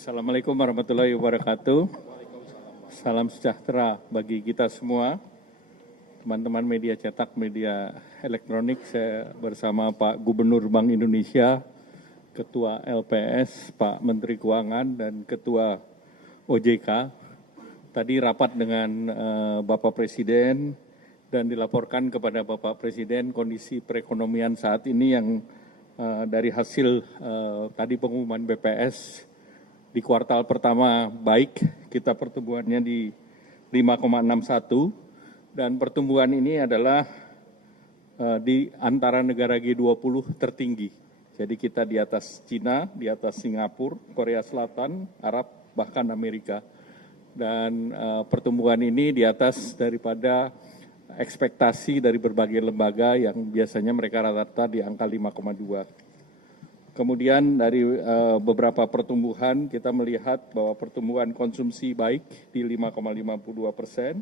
Assalamualaikum warahmatullahi wabarakatuh. Salam sejahtera bagi kita semua. Teman-teman media cetak, media elektronik, saya bersama Pak Gubernur Bank Indonesia, Ketua LPS, Pak Menteri Keuangan, dan Ketua OJK. Tadi rapat dengan Bapak Presiden dan dilaporkan kepada Bapak Presiden kondisi perekonomian saat ini yang dari hasil tadi pengumuman BPS di kuartal pertama baik, kita pertumbuhannya di 5,61 dan pertumbuhan ini adalah di antara negara G20 tertinggi. Jadi kita di atas Cina, di atas Singapura, Korea Selatan, Arab, bahkan Amerika. Dan pertumbuhan ini di atas daripada ekspektasi dari berbagai lembaga yang biasanya mereka rata-rata di angka 5,2. Kemudian dari beberapa pertumbuhan kita melihat bahwa pertumbuhan konsumsi baik di 5,52%,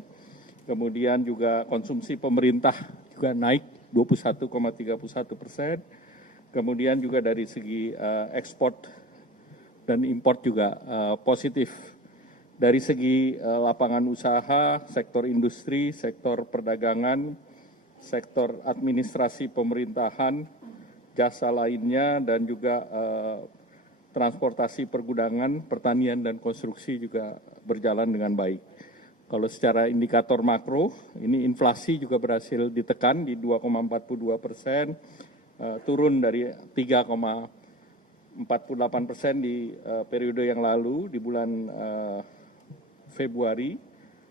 kemudian juga konsumsi pemerintah juga naik 21,31%, kemudian juga dari segi ekspor dan import juga positif. Dari segi lapangan usaha, sektor industri, sektor perdagangan, sektor administrasi pemerintahan, jasa lainnya, dan juga transportasi pergudangan, pertanian, dan konstruksi juga berjalan dengan baik. Kalau secara indikator makro, ini inflasi juga berhasil ditekan di 2,42%, turun dari 3,48% di periode yang lalu, di bulan Februari,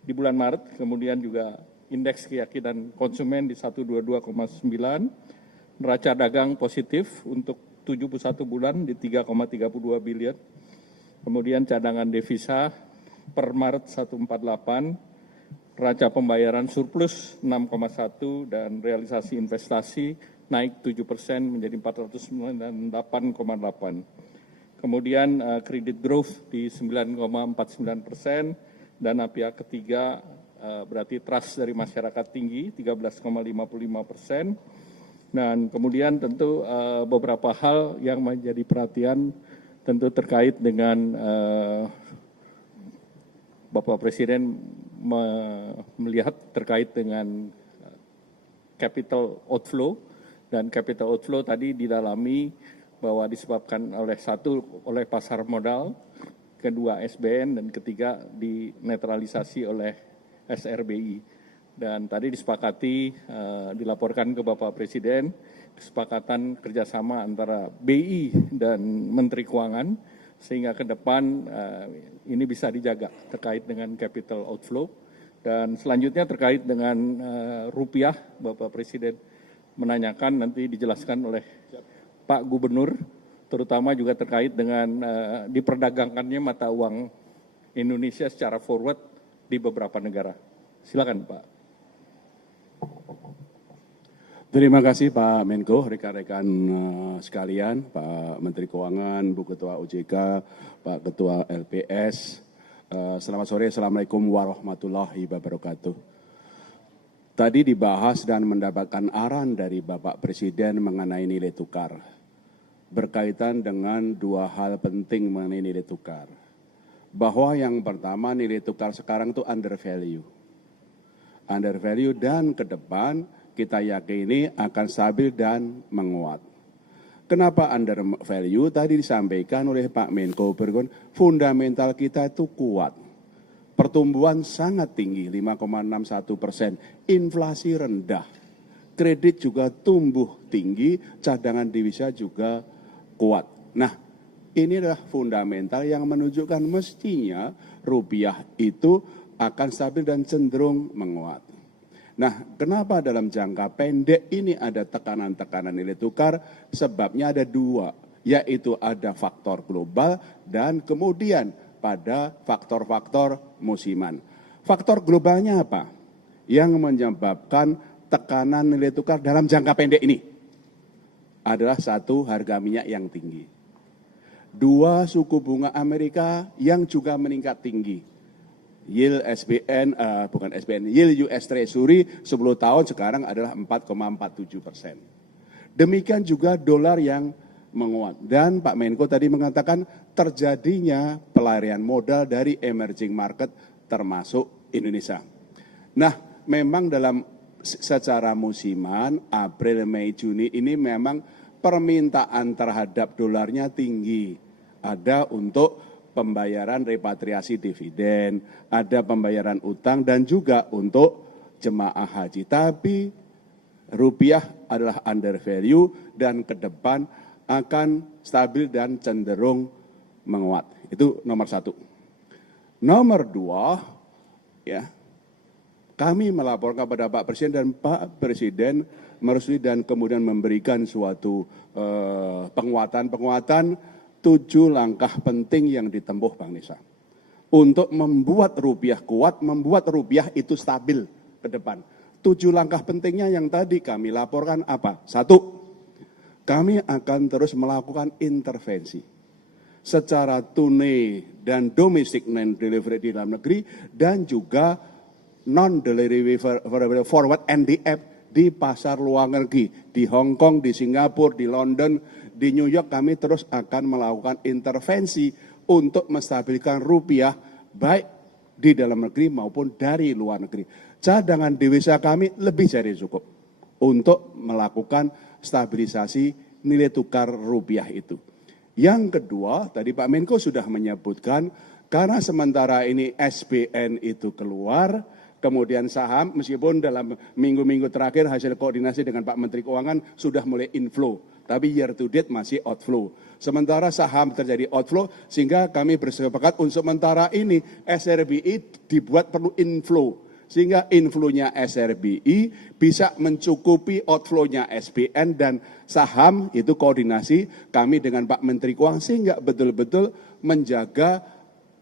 di bulan Maret, kemudian juga indeks keyakinan konsumen di 122,9%, neraca dagang positif untuk 71 bulan di 3,32 bilion. Kemudian cadangan devisa per Maret 148, neraca pembayaran surplus 6,1 dan realisasi investasi naik 7% menjadi 498,8. Kemudian kredit growth di 9,49%, dana pihak ketiga berarti trust dari masyarakat tinggi 13,55%. Dan kemudian tentu beberapa hal yang menjadi perhatian tentu terkait dengan Bapak Presiden melihat terkait dengan capital outflow, dan capital outflow tadi didalami bahwa disebabkan oleh pasar modal, kedua SBN, dan ketiga dinetralisasi oleh SRBI. Dan tadi disepakati, dilaporkan ke Bapak Presiden, kesepakatan kerjasama antara BI dan Menteri Keuangan, sehingga ke depan ini bisa dijaga terkait dengan capital outflow. Dan selanjutnya terkait dengan rupiah, Bapak Presiden menanyakan, nanti dijelaskan oleh Pak Gubernur, terutama juga terkait dengan diperdagangkannya mata uang Indonesia secara forward di beberapa negara. Silakan Pak. Terima kasih Pak Menko, rekan-rekan sekalian, Pak Menteri Keuangan, Bu Ketua OJK, Pak Ketua LPS. Selamat sore, Assalamualaikum warahmatullahi wabarakatuh. Tadi dibahas dan mendapatkan arahan dari Bapak Presiden mengenai nilai tukar. Berkaitan dengan dua hal penting mengenai nilai tukar. Bahwa yang pertama, nilai tukar sekarang itu undervalue. Undervalue, dan ke depan kita yakini akan stabil dan menguat. Kenapa undervalue? Tadi disampaikan oleh Pak Menko Bergon, fundamental kita itu kuat. Pertumbuhan sangat tinggi, 5,61%. Inflasi rendah. Kredit juga tumbuh tinggi, cadangan devisa juga kuat. Nah, ini adalah fundamental yang menunjukkan mestinya rupiah itu akan stabil dan cenderung menguat. Nah, kenapa dalam jangka pendek ini ada tekanan-tekanan nilai tukar? Sebabnya ada dua, yaitu ada faktor global dan kemudian pada faktor-faktor musiman. Faktor globalnya apa? Yang menyebabkan tekanan nilai tukar dalam jangka pendek ini adalah satu, harga minyak yang tinggi. Dua, suku bunga Amerika yang juga meningkat tinggi. Yield yield US Treasury 10 tahun sekarang adalah 4,47%. Demikian juga dolar yang menguat. Dan Pak Menko tadi mengatakan terjadinya pelarian modal dari emerging market termasuk Indonesia. Nah, memang dalam secara musiman, April, Mei, Juni ini memang permintaan terhadap dolarnya tinggi. Ada untuk pembayaran repatriasi dividen, ada pembayaran utang, dan juga untuk jemaah haji. Tapi rupiah adalah under value dan ke depan akan stabil dan cenderung menguat. Itu nomor satu. Nomor dua, ya, kami melaporkan kepada Pak Presiden dan Pak Presiden merestui dan kemudian memberikan suatu penguatan 7 langkah penting yang ditempuh Bang Nisa. Untuk membuat rupiah kuat, membuat rupiah itu stabil ke depan. 7 langkah pentingnya yang tadi kami laporkan apa? 1, kami akan terus melakukan intervensi secara tunai dan domestic non-delivery di dalam negeri dan juga non-delivery forward NDF di pasar luar negeri, di Hong Kong, di Singapura, di London, di New York. Kami terus akan melakukan intervensi untuk menstabilkan rupiah baik di dalam negeri maupun dari luar negeri. Cadangan devisa kami lebih dari cukup untuk melakukan stabilisasi nilai tukar rupiah itu. Yang kedua, tadi Pak Menko sudah menyebutkan, karena sementara ini SBN itu keluar, kemudian saham, meskipun dalam minggu-minggu terakhir hasil koordinasi dengan Pak Menteri Keuangan sudah mulai inflow, tapi year to date masih outflow. Sementara saham terjadi outflow, sehingga kami bersepakat untuk sementara ini SRBI dibuat perlu inflow. Sehingga inflow-nya SRBI bisa mencukupi outflow-nya SBN dan saham, itu koordinasi kami dengan Pak Menteri Keuangan, sehingga betul-betul menjaga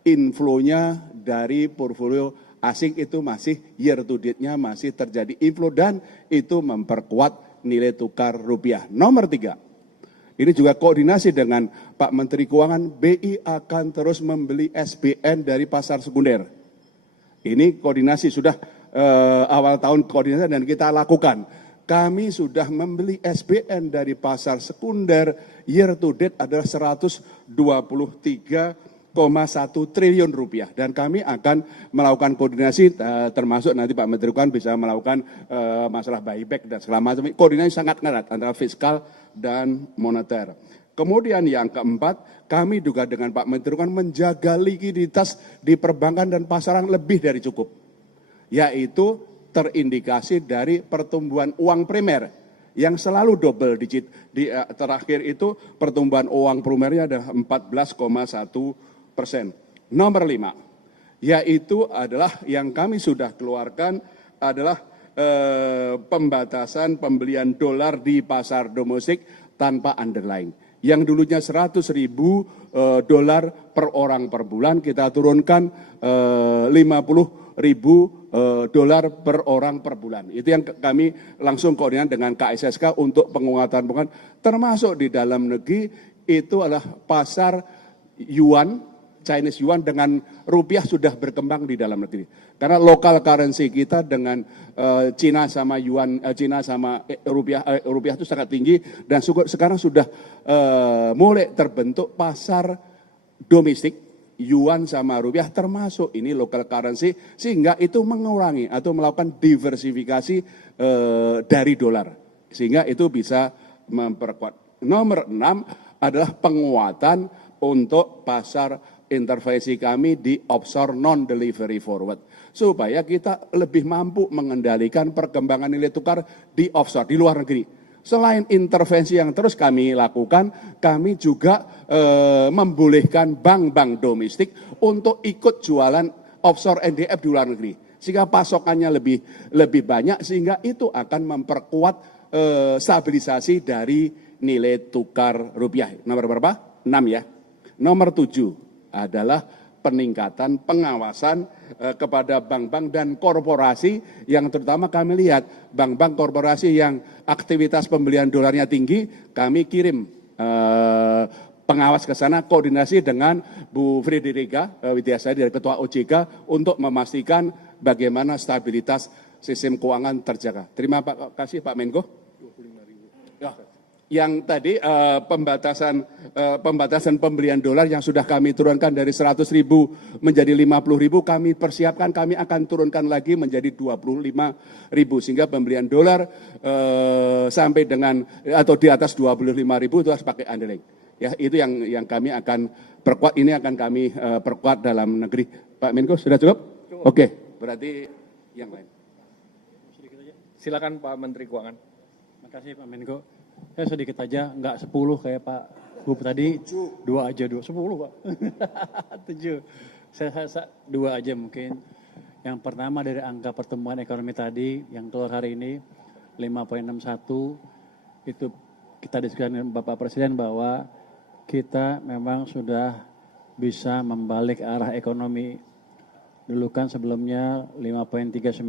inflow-nya dari portfolio asing itu masih year to date-nya masih terjadi inflow dan itu memperkuat nilai tukar rupiah. Nomor 3, ini juga koordinasi dengan Pak Menteri Keuangan, BI akan terus membeli SBN dari pasar sekunder. Ini koordinasi sudah awal tahun koordinasi dan kita lakukan. Kami sudah membeli SBN dari pasar sekunder year to date adalah 123,1 triliun rupiah dan kami akan melakukan koordinasi termasuk nanti Pak Menteri Keuangan bisa melakukan masalah buyback dan segala macam. Koordinasi sangat erat antara fiskal dan moneter. Kemudian yang keempat, kami juga dengan Pak Menteri Keuangan menjaga likuiditas di perbankan dan pasaran lebih dari cukup, yaitu terindikasi dari pertumbuhan uang primer yang selalu double digit. Di terakhir itu pertumbuhan uang primernya adalah 14,1%. Nomor 5, yaitu adalah yang kami sudah keluarkan adalah pembatasan pembelian dolar di pasar domestik tanpa underlying. Yang dulunya 100.000 dolar per orang per bulan, kita turunkan 50.000 dolar per orang per bulan. Itu yang kami langsung koordinasi dengan KSSK untuk penguatan, termasuk di dalam negeri itu adalah pasar yuan, Chinese yuan dengan rupiah sudah berkembang di dalam negeri. Karena lokal currency kita dengan Cina sama yuan, Cina sama rupiah itu sangat tinggi dan sekarang sudah mulai terbentuk pasar domestik yuan sama rupiah termasuk ini local currency sehingga itu mengurangi atau melakukan diversifikasi dari dolar sehingga itu bisa memperkuat. Nomor 6 adalah penguatan untuk pasar intervensi kami di offshore non-delivery forward. Supaya kita lebih mampu mengendalikan perkembangan nilai tukar di offshore, di luar negeri. Selain intervensi yang terus kami lakukan, kami juga membolehkan bank-bank domestik untuk ikut jualan offshore NDF di luar negeri. Sehingga pasokannya lebih banyak, sehingga itu akan memperkuat stabilisasi dari nilai tukar rupiah. Nomor berapa? 6 ya. Nomor 7 adalah peningkatan pengawasan kepada bank-bank dan korporasi yang terutama kami lihat bank-bank korporasi yang aktivitas pembelian dolarnya tinggi, kami kirim pengawas ke sana koordinasi dengan Bu Frederica Widiasari dari Ketua OJK untuk memastikan bagaimana stabilitas sistem keuangan terjaga. Terima kasih Pak Menko. 25.000. Ya. yang tadi pembatasan pembelian dolar yang sudah kami turunkan dari 100.000 menjadi 50.000, kami persiapkan, kami akan turunkan lagi menjadi 25.000 sehingga pembelian dolar sampai dengan atau di atas 25.000 itu harus pakai underlying. Ya, itu yang kami akan perkuat, ini akan kami perkuat dalam negeri. Pak Menko sudah cukup? Oke, berarti yang lain. Silakan Pak Menteri Keuangan. Terima kasih Pak Menko. Saya sedikit aja, nggak 10 kayak Pak Gub tadi, 2 aja, 10 Pak. 7. Saya 2 aja mungkin. Yang pertama dari angka pertumbuhan ekonomi tadi yang keluar hari ini 5,61, itu kita diskusikan dengan Bapak Presiden bahwa kita memang sudah bisa membalik arah ekonomi. Dulu kan sebelumnya 5,39,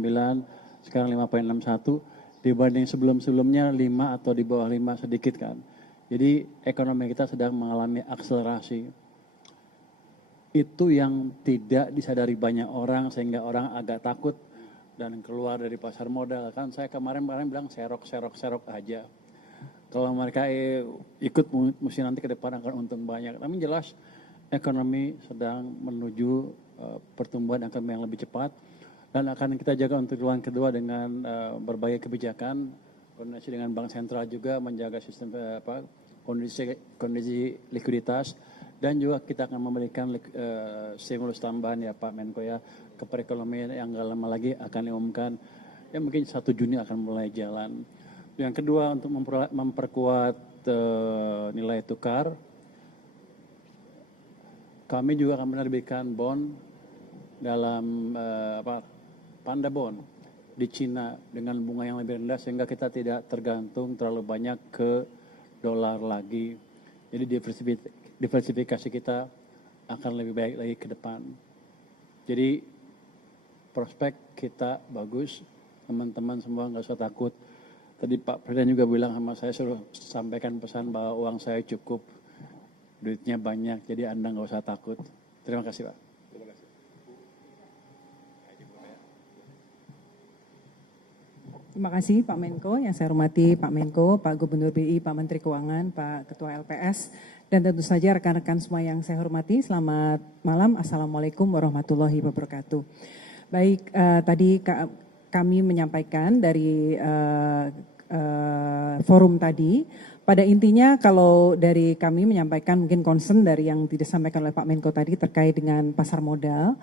sekarang 5,61, dibanding sebelum-sebelumnya 5 atau di bawah 5 sedikit kan. Jadi ekonomi kita sedang mengalami akselerasi. Itu yang tidak disadari banyak orang sehingga orang agak takut dan keluar dari pasar modal. Kan saya kemarin bilang serok aja. Kalau mereka ikut mesti nanti ke depan akan untung banyak. Tapi jelas ekonomi sedang menuju pertumbuhan akan yang lebih cepat. Dan akan kita jaga untuk triwulan kedua dengan berbagai kebijakan, koordinasi dengan Bank Sentral juga menjaga sistem kondisi likuiditas, dan juga kita akan memberikan stimulus tambahan ya Pak Menko ya ke perekonomian yang nggak lama lagi akan diumumkan, ya mungkin 1 Juni akan mulai jalan. Yang kedua untuk memperkuat nilai tukar, kami juga akan menerbitkan bond dalam Panda Bond di Cina dengan bunga yang lebih rendah sehingga kita tidak tergantung terlalu banyak ke dolar lagi. Jadi diversifikasi kita akan lebih baik lagi ke depan. Jadi prospek kita bagus, teman-teman semua nggak usah takut. Tadi Pak Presiden juga bilang sama saya, suruh sampaikan pesan bahwa uang saya cukup, duitnya banyak, jadi Anda nggak usah takut. Terima kasih Pak. Terima kasih Pak Menko, yang saya hormati Pak Menko, Pak Gubernur BI, Pak Menteri Keuangan, Pak Ketua LPS, dan tentu saja rekan-rekan semua yang saya hormati. Selamat malam, Assalamualaikum warahmatullahi wabarakatuh. Baik, tadi kami menyampaikan dari forum tadi, pada intinya kalau dari kami menyampaikan mungkin concern dari yang disampaikan oleh Pak Menko tadi terkait dengan pasar modal.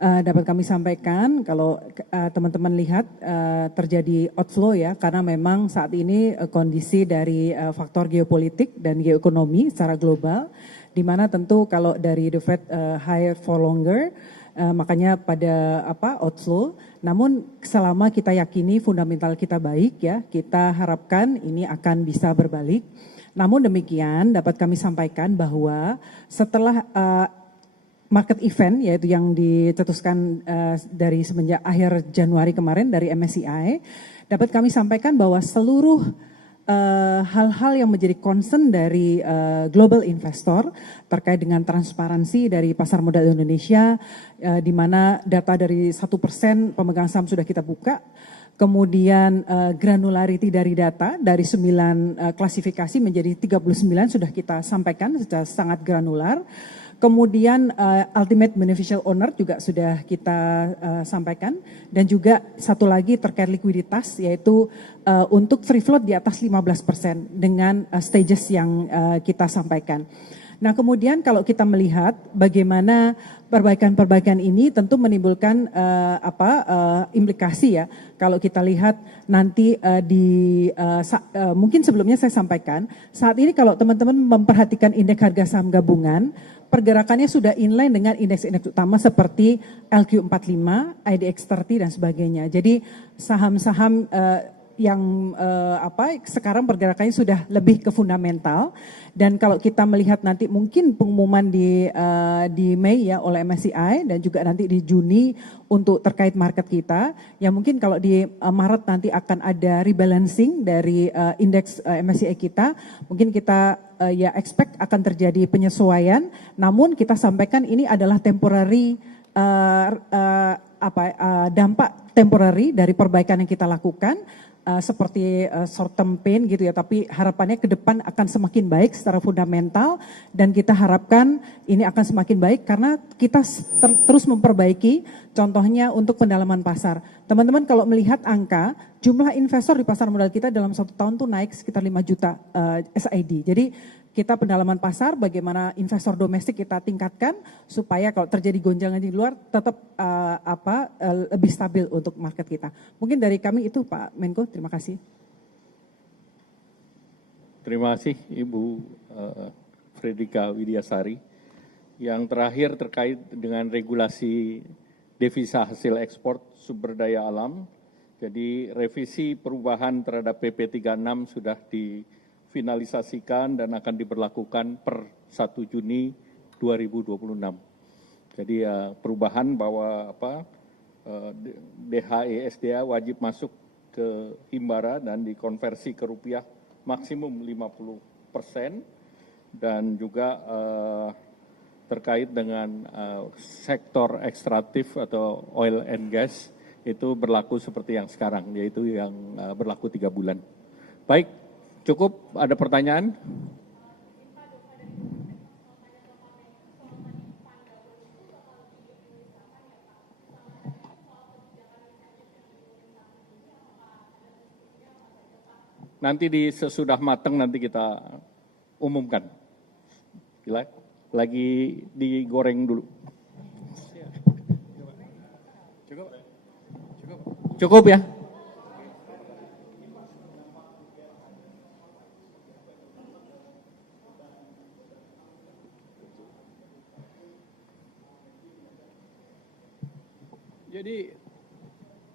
Dapat kami sampaikan kalau teman-teman lihat terjadi outflow ya, karena memang saat ini kondisi dari faktor geopolitik dan geoekonomi secara global, di mana tentu kalau dari the Fed higher for longer, makanya pada outflow. Namun selama kita yakini fundamental kita baik ya, kita harapkan ini akan bisa berbalik. Namun demikian dapat kami sampaikan bahwa setelah market event yaitu yang dicetuskan dari semenjak akhir Januari kemarin dari MSCI, dapat kami sampaikan bahwa seluruh hal-hal yang menjadi concern dari global investor terkait dengan transparansi dari pasar modal Indonesia, di mana data dari 1% pemegang saham sudah kita buka, kemudian granularity dari data dari 9 klasifikasi menjadi 39 sudah kita sampaikan secara sangat granular. Kemudian ultimate beneficial owner juga sudah kita sampaikan, dan juga satu lagi terkait likuiditas yaitu untuk free float di atas 15% dengan stages yang kita sampaikan. Nah kemudian kalau kita melihat bagaimana perbaikan-perbaikan ini tentu menimbulkan implikasi ya. Kalau kita lihat nanti mungkin sebelumnya saya sampaikan, saat ini kalau teman-teman memperhatikan indeks harga saham gabungan, pergerakannya sudah inline dengan indeks-indeks utama seperti LQ45, IDX30 dan sebagainya. Jadi saham-saham yang sekarang pergerakannya sudah lebih ke fundamental, dan kalau kita melihat nanti mungkin pengumuman di Mei ya oleh MSCI dan juga nanti di Juni untuk terkait market kita, ya mungkin kalau di Maret nanti akan ada rebalancing dari indeks MSCI kita, mungkin kita ya expect akan terjadi penyesuaian, namun kita sampaikan ini adalah temporary dampak temporary dari perbaikan yang kita lakukan. seperti short term pain gitu ya, tapi harapannya ke depan akan semakin baik secara fundamental dan kita harapkan ini akan semakin baik karena kita terus memperbaiki contohnya untuk pendalaman pasar. Teman-teman kalau melihat angka jumlah investor di pasar modal kita dalam 1 tahun tuh naik sekitar 5 juta SID. Jadi kita pendalaman pasar, bagaimana investor domestik kita tingkatkan supaya kalau terjadi gonjangan di luar tetap lebih stabil untuk market kita. Mungkin dari kami itu Pak Menko, terima kasih. Terima kasih Ibu Fredrika Widiasari. Yang terakhir terkait dengan regulasi devisa hasil ekspor sumber daya alam. Jadi revisi perubahan terhadap PP 36 sudah difinalisasikan dan akan diberlakukan per 1 Juni 2026. Jadi perubahan bahwa DHE SDA wajib masuk ke Himbara dan dikonversi ke rupiah maksimum 50% dan juga terkait dengan sektor ekstraktif atau oil and gas itu berlaku seperti yang sekarang, yaitu yang berlaku 3 bulan. Baik, cukup. Ada pertanyaan? Nanti sesudah matang nanti kita umumkan. Lagi digoreng dulu. Cukup ya? Jadi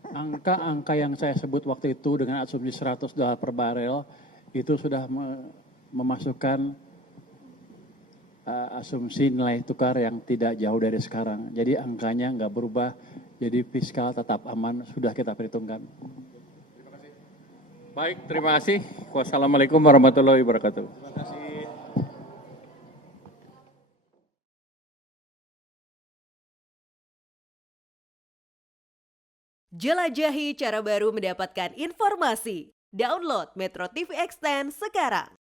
angka-angka yang saya sebut waktu itu dengan asumsi $100 per barel itu sudah memasukkan asumsi nilai tukar yang tidak jauh dari sekarang. Jadi angkanya nggak berubah, jadi fiskal tetap aman, sudah kita perhitungkan. Baik, terima kasih. Wassalamualaikum warahmatullahi wabarakatuh. Jelajahi cara baru mendapatkan informasi. Download Metro TV Extend sekarang.